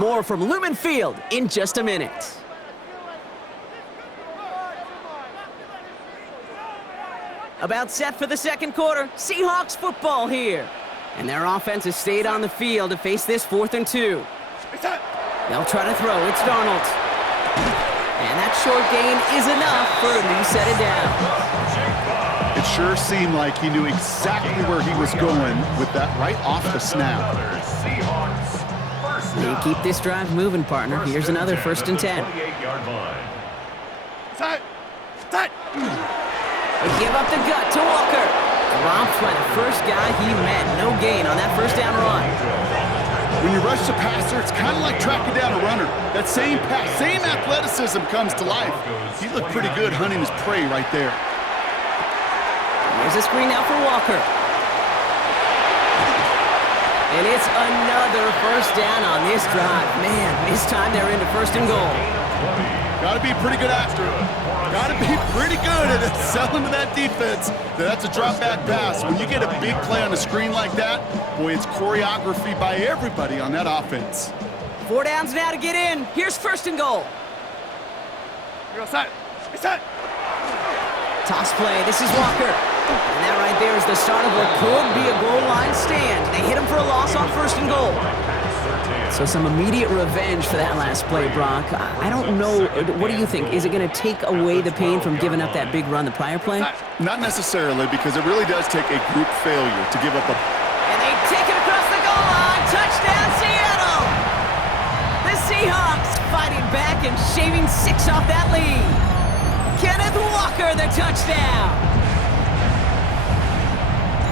More from Lumen Field in just a minute. About set for the second quarter. Seahawks football here. And their offense has stayed on the field to face this 4th and 2. They'll try to throw. It's Darnold. And that short gain is enough for a new set of downs. It sure seemed like he knew exactly where he was going with that right off the snap. You keep this drive moving, partner. Here's another 1st and 10. They give up the gut to Walker. Dropped by the first guy he met. No gain on that 1st down run. When you rush the passer, it's kind of like tracking down a runner. That same pass, same athleticism comes to life. He looked pretty good hunting his prey right there. Here's a screen now for Walker. And it's another 1st down on this drive. Man, this time they're into 1st and goal. Got to be pretty good after it. Got to be pretty good at selling to that defense. That's a drop-back pass. When you get a big play on a screen like that, boy, it's choreography by everybody on that offense. 4 downs now to get in. Here's 1st and goal. Toss play. This is Walker. And that right there is the start of what could be a goal line stand. They hit him for a loss on 1st and goal. So some immediate revenge for that last play, Brock. I don't know. What do you think? Is it going to take away the pain from giving up that big run the prior play? Not necessarily, because it really does take a group failure to give up a... And they take it across the goal line. Touchdown, Seattle! The Seahawks fighting back and shaving 6 off that lead. Kenneth Walker, the touchdown.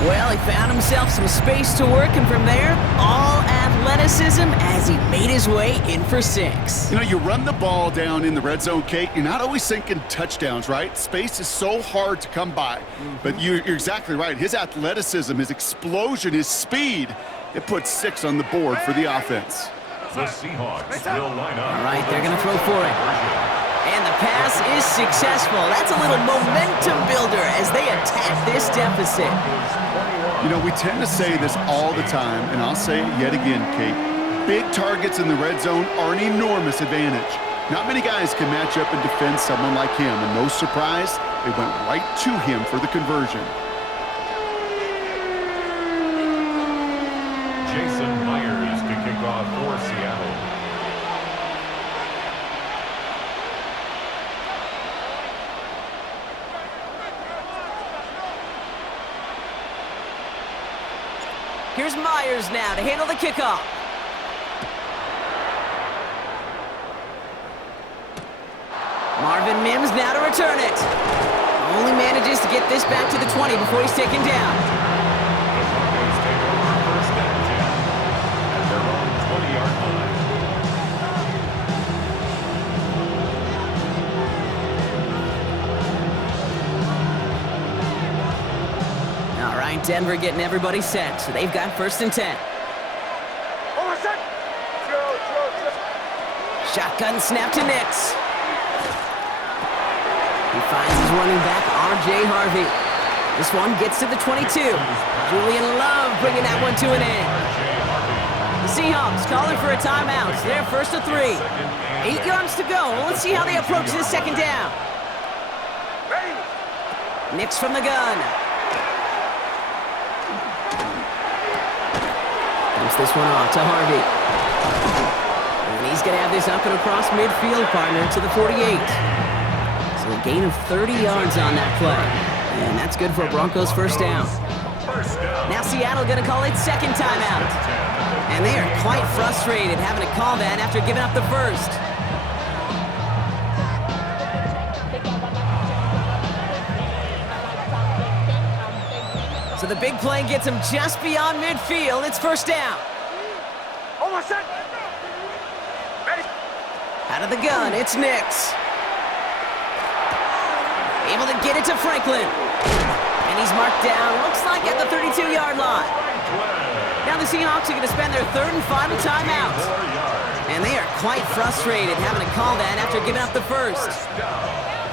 Well, he found himself some space to work, and from there, all athleticism as he made his way in for 6. You know, you run the ball down in the red zone, Kate, you're not always thinking touchdowns, right? Space is so hard to come by. But you're exactly right. His athleticism, his explosion, his speed, it puts 6 on the board for the offense. The Seahawks will line up. All right, they're going to throw for it. And the pass is successful. That's a little momentum builder as they attack this deficit. You know, we tend to say this all the time, and I'll say it yet again, Kate. Big targets in the red zone are an enormous advantage. Not many guys can match up and defend someone like him, and no surprise, they went right to him for the conversion. Jason Myers to kick off for Seattle. Here's Myers now to handle the kickoff. Marvin Mims now to return it. Only manages to get this back to the 20 before he's taken down. The Broncos take over 1st and 10 at their own 20-yard line. All right, Denver getting everybody set, so they've got 1st and 10. Shotgun snap to Nix. He finds his running back, R.J. Harvey. This one gets to the 22. Julian Love bringing that one to an end. The Seahawks calling for a timeout. They're 1st and 3. 8 yards to go. Let's see how they approach this 2nd down. Nix from the gun. Dumps this one off to Harvey. And he's going to have this up and across midfield, partner, to the 48. So a gain of 30 yards on that play. And that's good for a Broncos 1st down. Now Seattle going to call it 2nd timeout. And they are quite frustrated having to call that after giving up the 1st. So the big play gets him just beyond midfield. It's 1st down. Out of the gun, it's Nix. Able to get it to Franklin. And he's marked down, looks like at the 32-yard line. Now the Seahawks are going to spend their 3rd and final timeout. And they are quite frustrated having to call that after giving up the 1st.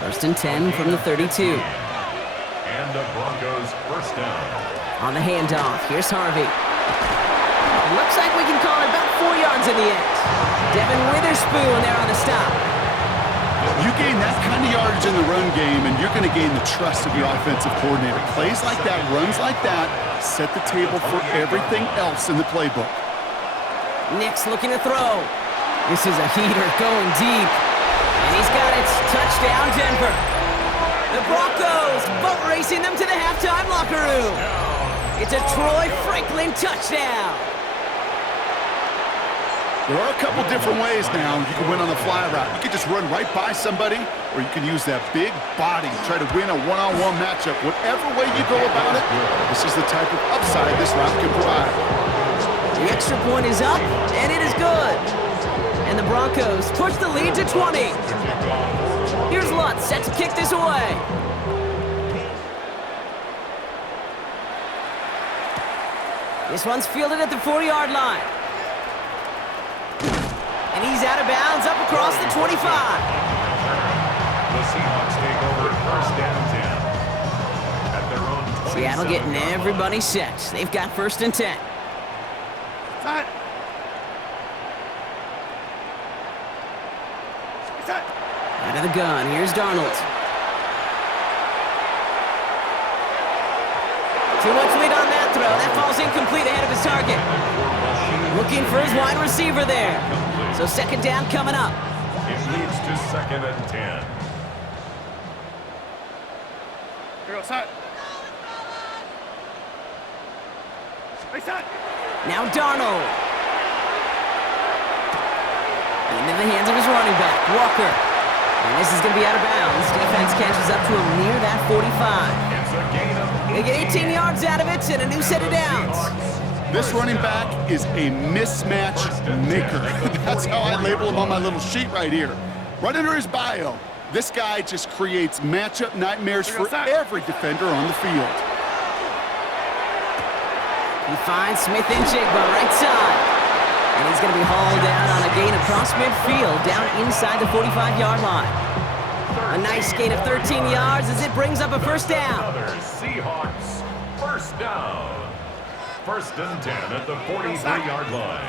1st and 10 from the 32. And the Broncos 1st down. On the handoff, here's Harvey. Looks like we can call it about 4 yards in the end. Devin Witherspoon there on the stop. You gain that kind of yardage in the run game, and you're going to gain the trust of your offensive coordinator. Plays like that, runs like that, set the table for everything else in the playbook. Nix looking to throw. This is a heater going deep. And he's got it. Touchdown, Denver. The Broncos boat racing them to the halftime locker room. It's a Troy Franklin touchdown. There are a couple different ways now you can win on the fly route. You can just run right by somebody, or you can use that big body, try to win a one-on-one matchup. Whatever way you go about it, this is the type of upside this route can provide. The extra point is up, and it is good. And the Broncos push the lead to 20. Here's Lutz set to kick this away. This one's fielded at the 40-yard line. And he's out of bounds up across the 25. The Seahawks take over first down 10 at their own 27. Seattle getting everybody set. They've got first and 10. Out of the gun, here's Darnold. Too much lead on that throw. That falls incomplete ahead of his target. Looking for his wide receiver there. So second down coming up. It leads to second and 10. Now Darnold. Into the hands of his running back, Walker. And this is going to be out of bounds. Defense catches up to him near that 45. It's a gain of They get 18 yards out of it and a new set of downs. This running back is a mismatch maker. That's how I label him on my little sheet right here. Right under his bio, this guy just creates matchup nightmares for every defender on the field. He finds Smith and Jigba right side. And he's going to be hauled down on a gain across midfield, down inside the 45-yard line. A nice gain of 13 yards as it brings up a first down. Another Seahawks first down. First and 10 at the 43-yard line.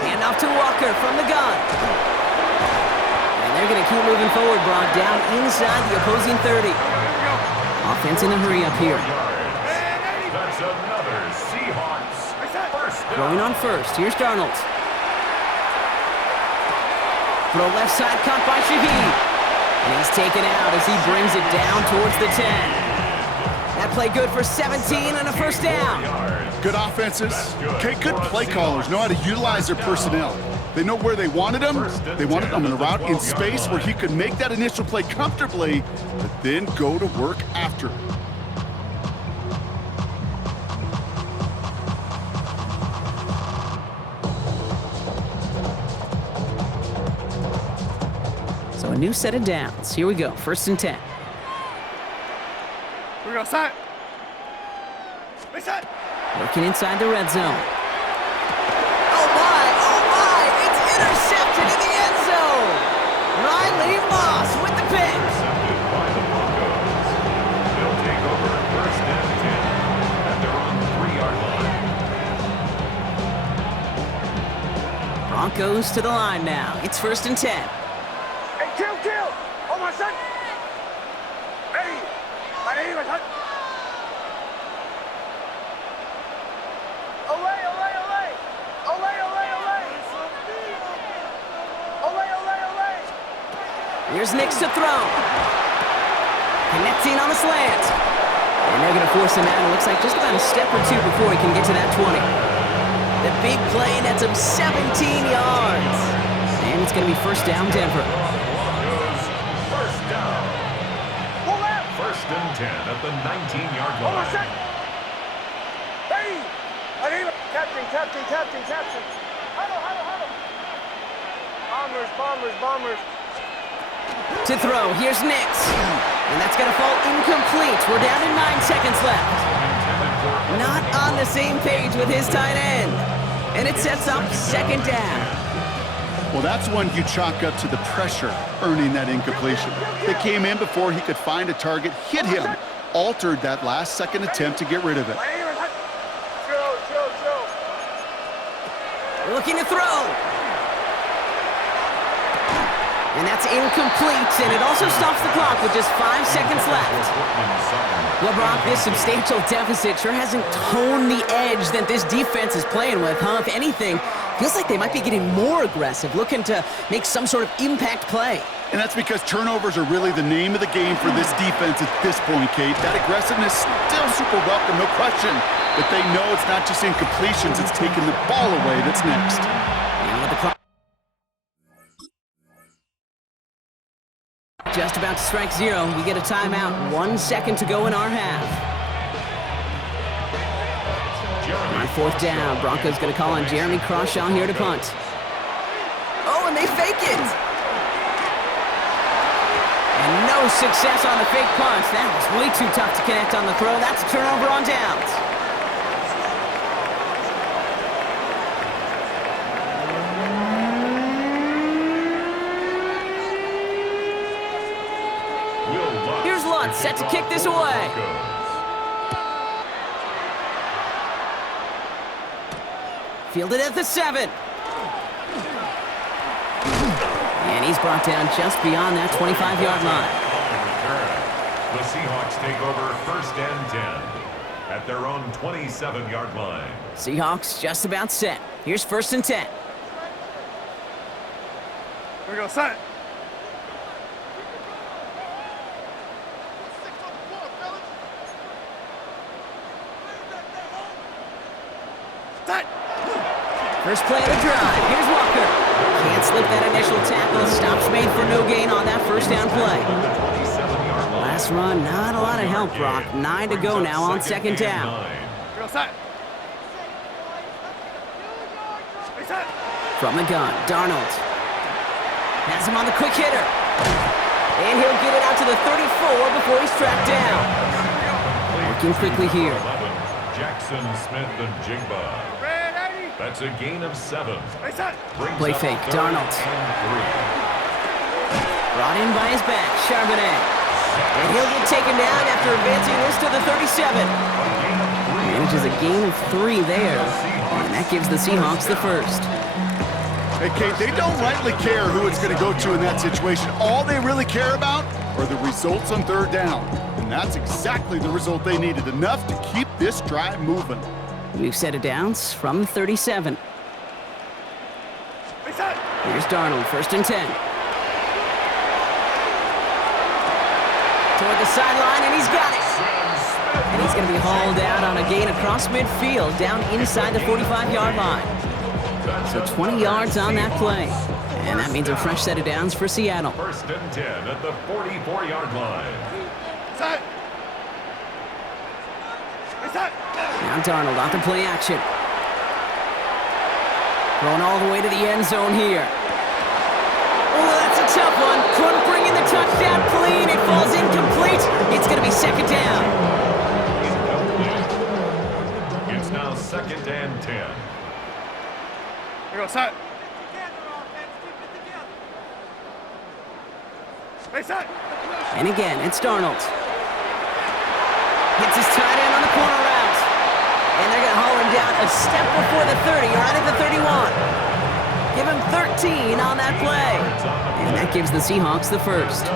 Hand off to Walker from the gun. And they're going to keep moving forward, Brock, down inside the opposing 30. Offense in a hurry up here. That's another Seahawks first down. Throwing on first. Here's Darnold. Throw left side, caught by Shaheed. And he's taken out as he brings it down towards the 10. That play good for 17 and a first down. Good offenses. Okay, good play callers know how to utilize their personnel. They know where they wanted him. They wanted him in a route in space where he could make that initial play comfortably, but then go to work after. So a new set of downs. Here we go. First and 10. We're going to set. Working inside the red zone. Oh my, it's intercepted in the end zone. Riley Moss with the pick. Intercepted by the Broncos. They'll take over first and 10 at their own 3-yard line. Broncos to the line now. It's first and 10. Hey, kill. Oh, my son. Ready. My son. Here's Nix to throw. Connecting on the slant. And they're going to force him out. It looks like just about a step or two before he can get to that 20. The big play nets him 17 yards. And it's going to be first down, Denver. First down. First and 10 at the 19-yard line. Hey! Captain. Huddle. Bombers. To throw, here's Nix. And that's going to fall incomplete. We're down to 9 seconds left. Not on the same page with his tight end. And it sets up second down. Well, that's one you chalk up to the pressure earning that incompletion. They came in before he could find a target, hit him, altered that last-second attempt to get rid of it. Looking to throw. And that's incomplete, and it also stops the clock with just 5 seconds left. Well, Brock, this substantial deficit sure hasn't toned the edge that this defense is playing with, huh? If anything, feels like they might be getting more aggressive, looking to make some sort of impact play. And that's because turnovers are really the name of the game for this defense at this point, Kate. That aggressiveness still super welcome, no question. But they know it's not just incompletions, it's taking the ball away that's next. And with the clock just about to strike zero, we get a timeout. 1 second to go in our half. On fourth down, Broncos going to call on Jeremy Crawshaw here to punt. Oh, and they fake it. And no success on the fake punt. That was way too tough to connect on the throw. That's a turnover on downs. Here's Lutz set to kick this away. Fielded at the 7. And he's brought down just beyond that 25-yard line. The Seahawks take over 1st and 10 at their own 27-yard line. Seahawks just about set. Here's 1st and 10. Here we go, son. First play of the drive. Here's Walker. Can't slip that initial tackle. Stops made for no gain on that first down play. Last run, not a lot of help, Brock. 9 to go now on 2nd down. From the gun, Darnold. Has him on the quick hitter. And he'll get it out to the 34 before he's tracked down. Working quickly here. Jackson, Smith, and Jigba. That's a gain of 7. Play fake, Darnold. Brought in by his back, Charbonnet. And he'll get taken down after advancing this to the 37. Manages a gain of 3 there. And that gives the Seahawks the first. Hey, Kate, they don't rightly care who it's going to go to in that situation. All they really care about are the results on 3rd down. And that's exactly the result they needed, enough to keep this drive moving. New set of downs from 37. Here's Darnold, 1st and 10. Toward the sideline, and he's got it. And he's going to be hauled out on a gain across midfield, down inside the 45-yard line. So 20 yards on that play. And that means a fresh set of downs for Seattle. 1st and 10 at the 44-yard line. Now Darnold out to play action. Going all the way to the end zone here. Oh, that's a tough one. Couldn't bring in the touchdown clean. It falls incomplete. It's going to be 2nd down. It's now 2nd and 10. Here we go, son. Hey, son. And again, it's Darnold. Hits his tight end on the corner route. And they're going to haul him down a step before the 30, right at the 31. Give him 13 on that play. And that gives the Seahawks the first.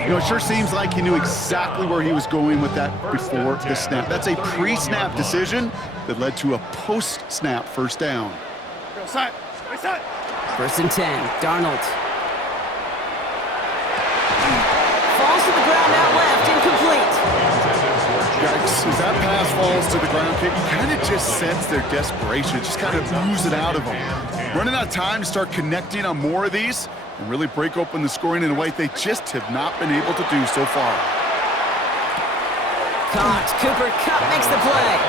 You know, it sure seems like he knew exactly where he was going with that before the snap. That's a pre-snap decision that led to a post-snap 1st down. Go, son. Hey, son. 1st and 10, Darnold. Falls to the ground out left, incomplete. Yikes, as that pass falls to the ground, Kate, you kind of just sense their desperation, just kind of ooze it out of them. Running out of time to start connecting on more of these and really break open the scoring in a way they just have not been able to do so far. Caught. Cooper Kupp makes the play.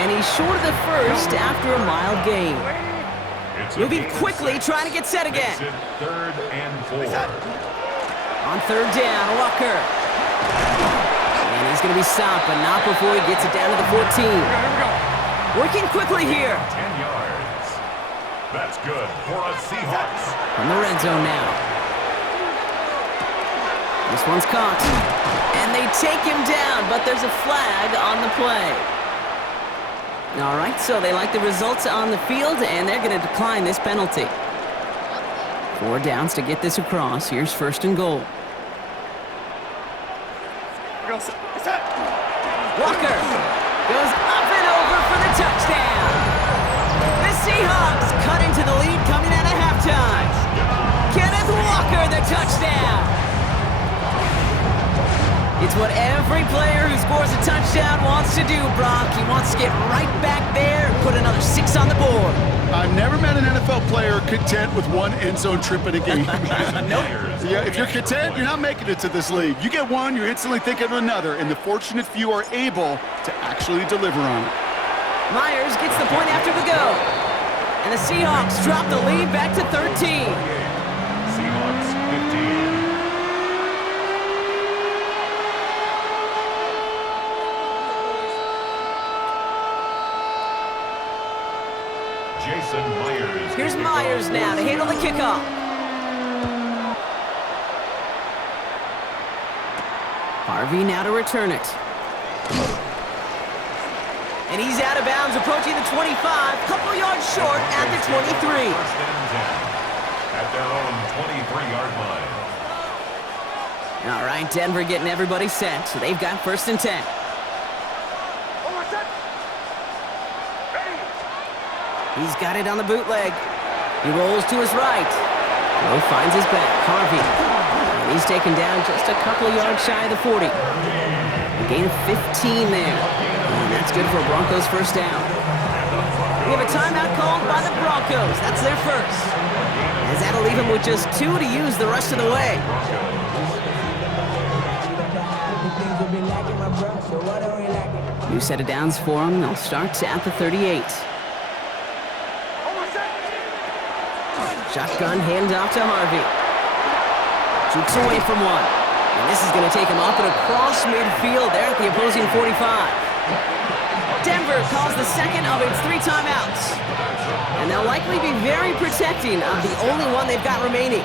And he's short of the first after a mild gain. Moving quickly, trying to get set again. 3rd and 4. On 3rd down, Walker. And he's going to be stopped, but not before he gets it down to the 14. Working quickly here. 10 yards. That's good for a Seahawks. From the red zone now. This one's caught. And they take him down, but there's a flag on the play. All right, so they like the results on the field, and they're going to decline this penalty. 4 downs to get this across. Here's 1st and goal. Walker goes up and over for the touchdown. The Seahawks cut into the lead coming out of halftime. Kenneth Walker, the touchdown. It's what every player who scores a touchdown wants to do, Brock. He wants to get right back there and put another 6 on the board. I've never met an NFL player content with 1 end zone trip in a game. Nope. Yeah, if you're content, you're not making it to this league. You get 1, you're instantly thinking of another, and the fortunate few are able to actually deliver on it. Myers gets the point after the go. And the Seahawks drop the lead back to 13. Seahawks 15. Jason Myers. Here's Myers now to handle the kickoff. Harvey now to return it. And he's out of bounds, approaching the 25, couple yards short at the 23. 1st and 10 at their own 23-yard line. All right, Denver getting everybody set, so they've got 1st and 10. He's got it on the bootleg. He rolls to his right. Lowe finds his back. Harvey. And he's taken down just a couple of yards shy of the 40. A gain of 15 there. And that's good for Broncos 1st down. We have a timeout called by the Broncos. That's their first. As that'll leave him with just 2 to use the rest of the way. New set of downs for him. They'll start at the 38. Shotgun handoff to Harvey. Jukes away from 1. And this is going to take him up and across midfield there at the opposing 45. Denver calls the second of its 3 timeouts. And they'll likely be very protecting of the only one they've got remaining.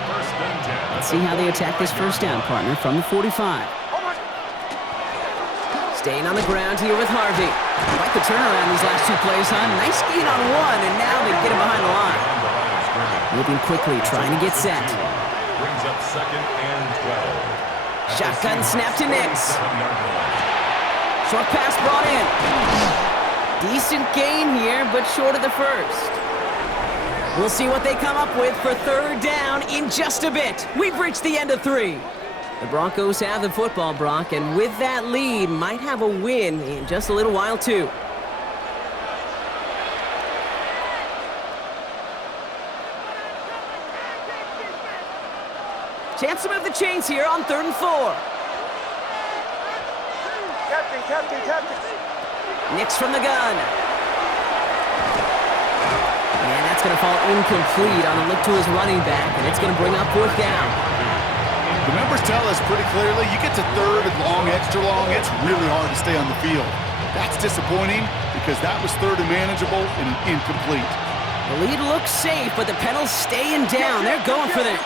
Let's see how they attack this 1st down, partner, from the 45. Staying on the ground here with Harvey. Quite the turnaround these last 2 plays, huh? Nice gain on 1, and now they get him behind the line. Moving quickly, trying to get set. Brings up 2nd and 12. Shotgun snap to Nix. Short pass brought in. Decent gain here, but short of the 1st. We'll see what they come up with for 3rd down in just a bit. We've reached the end of 3. The Broncos have the football, Brock, and with that lead, might have a win in just a little while, too. Chance to move the chains here on 3rd and 4. Captain. Nix from the gun. And that's going to fall incomplete on a look to his running back, and it's going to bring up 4th down. The numbers tell us pretty clearly, you get to 3rd and long, extra long, it's really hard to stay on the field. That's disappointing because that was 3rd and manageable and an incomplete. The lead looks safe, but the Penals staying down. They're going for this.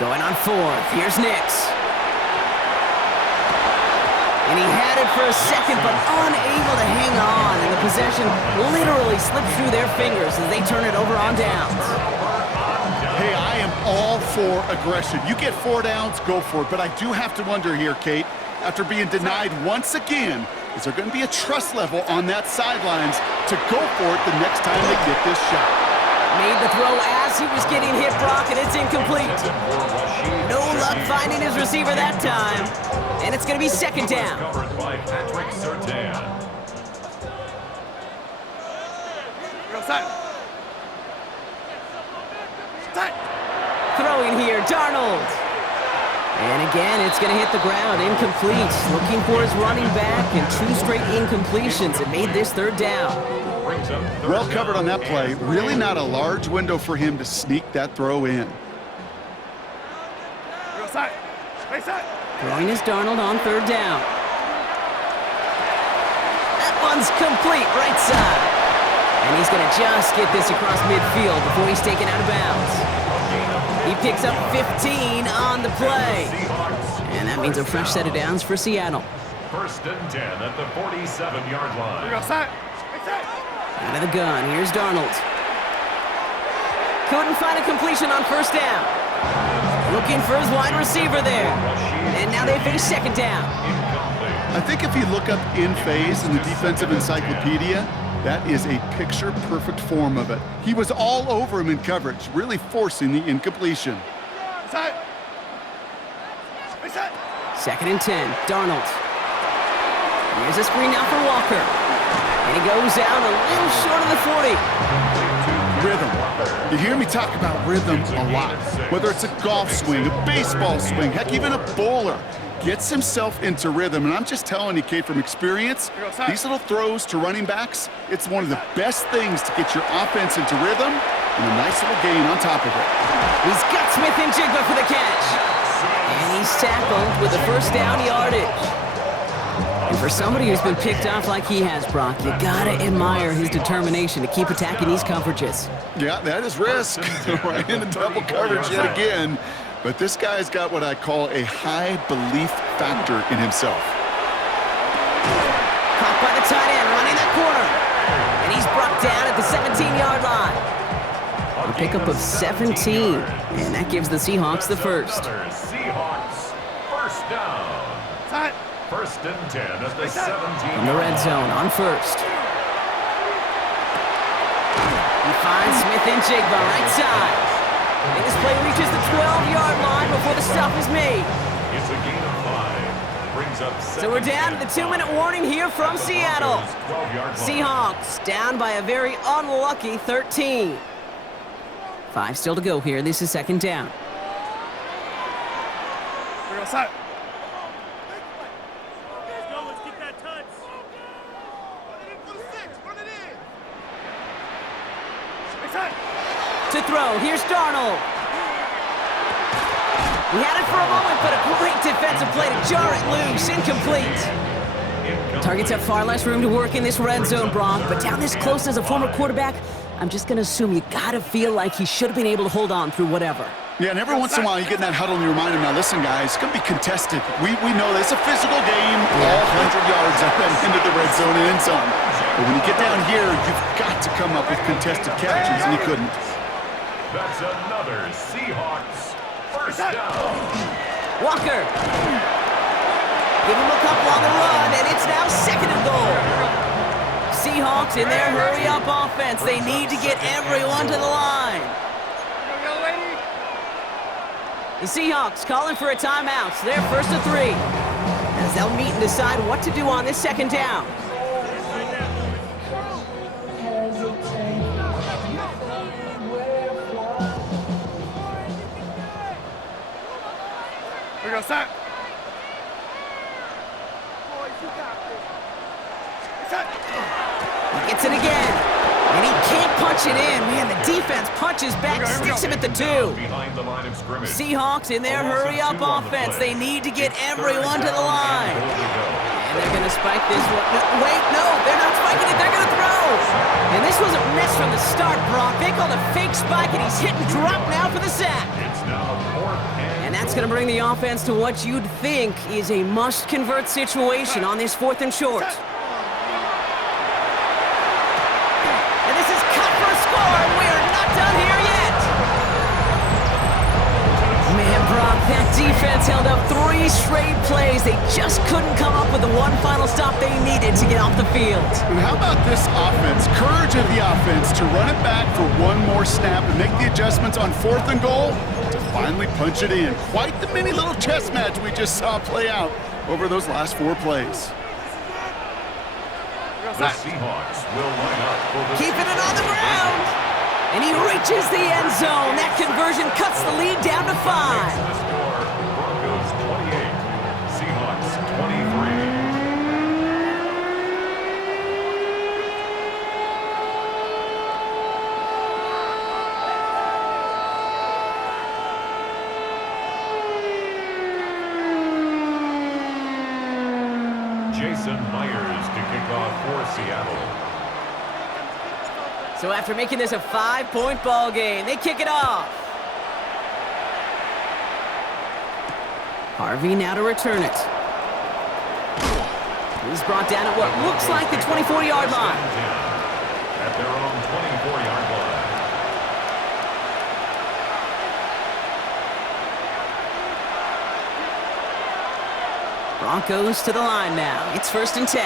Going on 4th. Here's Nix. And he had it for a second, but unable to hang on. And the possession literally slips through their fingers as they turn it over on downs. Hey, I am all for aggression. You get 4 downs, go for it. But I do have to wonder here, Kate, after being denied once again, is there going to be a trust level on that sidelines to go for it the next time they get this shot? Made the throw as he was getting hit, Brock, and it's incomplete. No luck finding his receiver that time. And it's going to be 2nd down. Covered by Patrick Surtain. Throwing here, Darnold. And again, it's going to hit the ground, incomplete. Looking for his running back, and 2 straight incompletions. It made this 3rd down. Well covered on that play. Really not a large window for him to sneak that throw in. Throwing is Darnold on third down. That one's complete, right side. And he's going to just get this across midfield before he's taken out of bounds. He picks up 15 on the play. And that means a fresh set of downs for Seattle. First and 10 at the 47-yard line. Out of the gun, here's Darnold. Couldn't find a completion on first down. Looking for his wide receiver there. And now they face second down. I think if you look up in phase in the defensive encyclopedia, that is a picture-perfect form of it. He was all over him in coverage, really forcing the incompletion. Second and 10, Darnold. Here's a screen now for Walker. And he goes out a little short of the 40. Rhythm. You hear me talk about rhythm a lot. Whether it's a golf swing, a baseball swing, heck, even a bowler. Gets himself into rhythm, and I'm just telling you, Kate, from experience, these little throws to running backs, it's one of the best things to get your offense into rhythm and a nice little gain on top of it. He's got Smith and Jigba for the catch. And he's tackled with the first down yardage. And for somebody who's been picked off like he has, Brock, you gotta admire his determination to keep attacking these coverages. Yeah, that is risk. Right into double coverage yet again. But this guy's got what I call a high belief factor in himself. Caught by the tight end, running that corner. And he's brought down at the 17-yard line. A pickup of 17. And that gives the Seahawks the first. Seahawks, first down. First and 10 at the 17. In the red zone on first. He finds Smith and Jigba right side. And this play reaches the 12-yard line before the stop is made. It's a gain of 5. Brings up So we're down to the 2-minute warning here from Seattle. Seahawks down by a very unlucky 13. 5 still to go here. This is second down. To throw, here's Darnold. He had it for a moment, but a great defensive play to jar it loose. Incomplete. Targets have far less room to work in this red zone, Brock, but down this close as a former quarterback, I'm just going to assume you got to feel like he should have been able to hold on through whatever. Yeah, and every once in a while you get in that huddle and you remind him, now listen, guys, it's going to be contested. We know that it's a physical game, all 100 yards up and into the red zone and end zone. But when you get down here, you've got to come up with contested catches, and he couldn't. That's another Seahawks first down. Walker. Give him a couple on the run, and it's now second and goal. Seahawks in their hurry-up offense. They need to get everyone to the line. The Seahawks calling for a timeout. So they're first to 3. As they'll meet and decide what to do on this second down. He gets it again. And he can't punch it in. Man, the defense punches back, sticks him at the 2. Behind the line of scrimmage. Seahawks in their hurry-up offense. They need to get everyone to the line. And they're going to spike this one. No, wait, no, they're not spiking it. They're going to throw. And this was a mess from the start, Brock. They called a fake spike, and he's hit and drop now for the sack. It's now 4th and that's going to bring the offense to what you'd think is a must-convert situation on this 4th and short. And this is cut for a score, and we are not done here yet. Man, Brock, that defense held up 3 straight plays. They just couldn't come up with the one final stop they needed to get off the field. And how about this offense? Courage of the offense to run it back for one more snap and make the adjustments on 4th and goal to finally punch it in. Quite the mini little chess match we just saw play out over those last 4 plays. the Seahawks will line up for the Keeping it on the ground. And he reaches the end zone. That conversion cuts the lead down to 5. The score, Broncos 28, Seahawks 23. Seattle. So after making this a 5-point ball game, they kick it off. Harvey now to return it. He's brought down at what looks like the 24-yard line. At their own 24-yard line. Broncos to the line now. It's 1st and 10.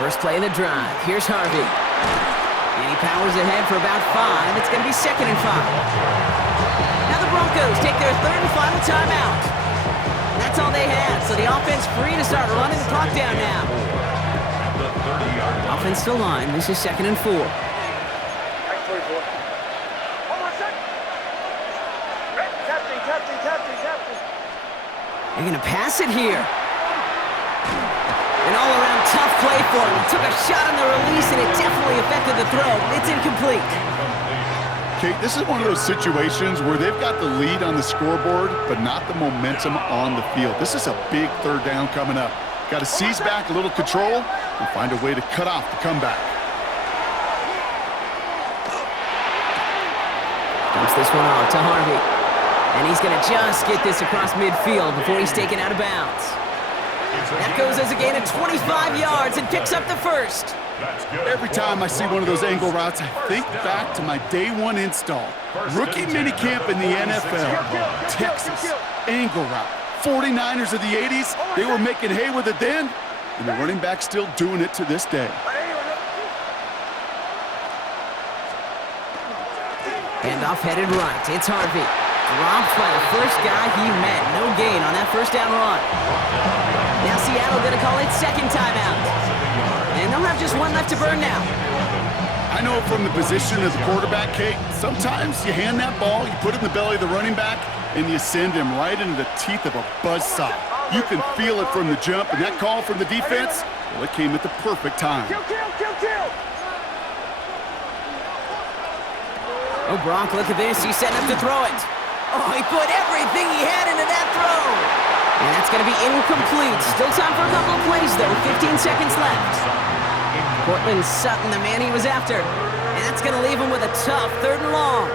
First play of the drive. Here's Harvey. And he powers ahead for about 5. It's going to be 2nd and 5. Now the Broncos take their 3rd and final timeout. That's all they had, so the offense free to start running the clock down now. Offense to line. This is 2nd and 4. They're going to pass it here. An all-around tough play for him. He took a shot on the release, and it definitely affected the throw. It's incomplete. Kate, this is one of those situations where they've got the lead on the scoreboard, but not the momentum on the field. This is a big 3rd down coming up. Got to seize back a little control and find a way to cut off the comeback. Dumps this one off to Harvey. And he's going to just get this across midfield before he's taken out of bounds. That goes as a gain of 25 yards and picks up the 1st. Every time I see one of those angle routes, I think back to my day 1 install. Rookie minicamp in the NFL. Texas, angle route. 49ers of the 80s, they were making hay with it then, and the running back's still doing it to this day. Handoff headed right. It's Harvey. Dropped by the first guy he met. No gain on that 1st down run. Now Seattle going to call it 2nd timeout. And they'll have just 1 left to burn now. I know from the position of the quarterback, Kate, sometimes you hand that ball, you put it in the belly of the running back, and you send him right into the teeth of a buzzsaw. You can feel it from the jump, and that call from the defense, well, it came at the perfect time. Oh, Gronk, look at this. He's setting up to throw it. Oh, he put everything he had into that throw. And that's going to be incomplete. Still time for a couple of plays, though. 15 seconds left. Cortland Sutton, the man he was after. And that's going to leave him with a tough 3rd and long.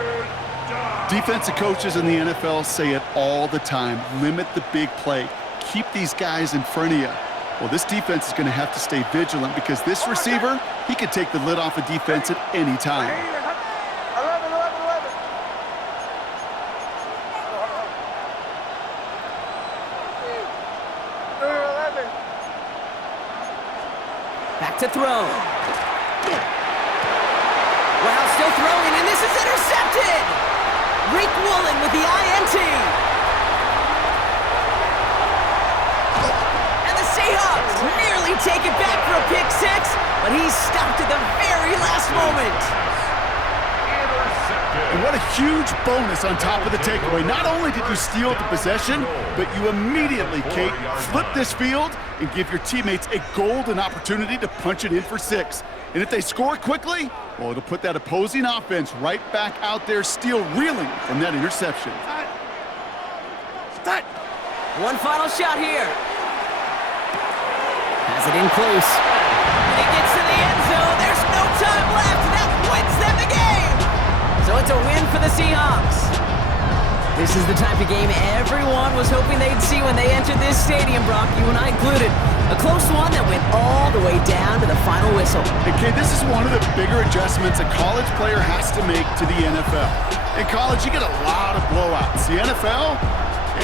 Defensive coaches in the NFL say it all the time. Limit the big play. Keep these guys in front of you. Well, this defense is going to have to stay vigilant because this receiver, he could take the lid off a defense at any time. Back to throw. Wow, still throwing, and this is intercepted! Rick Woolen with the INT. And the Seahawks nearly take it back for a pick 6, but he's stopped at the very last moment. And what a huge bonus on top of the takeaway. Not only did you steal the possession, but you immediately, Kate, flip this field and give your teammates a golden opportunity to punch it in for 6. And if they score quickly, well, it'll put that opposing offense right back out there, still reeling from that interception. One final shot here. Has it in close. And he gets to the end zone. There's no time left. That wins them the game. So it's a win for the Seahawks. This is the type of game everyone was hoping they'd see when they entered this stadium, Brock, you and I included. A close one that went all the way down to the final whistle. And Kate, this is one of the bigger adjustments a college player has to make to the NFL. In college, you get a lot of blowouts. The NFL,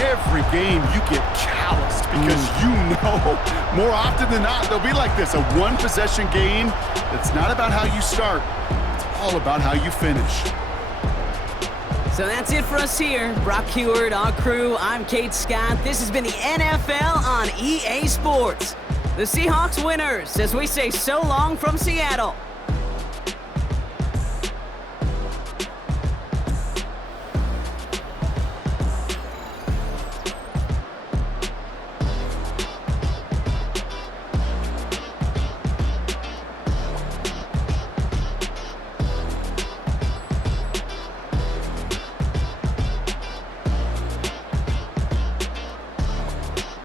every game you get calloused because you know more often than not they'll be like this, a one-possession game that's not about how you start. It's all about how you finish. So that's it for us here. Brock Heward, our crew, I'm Kate Scott. This has been the NFL on EA Sports. The Seahawks winners as we say so long from Seattle.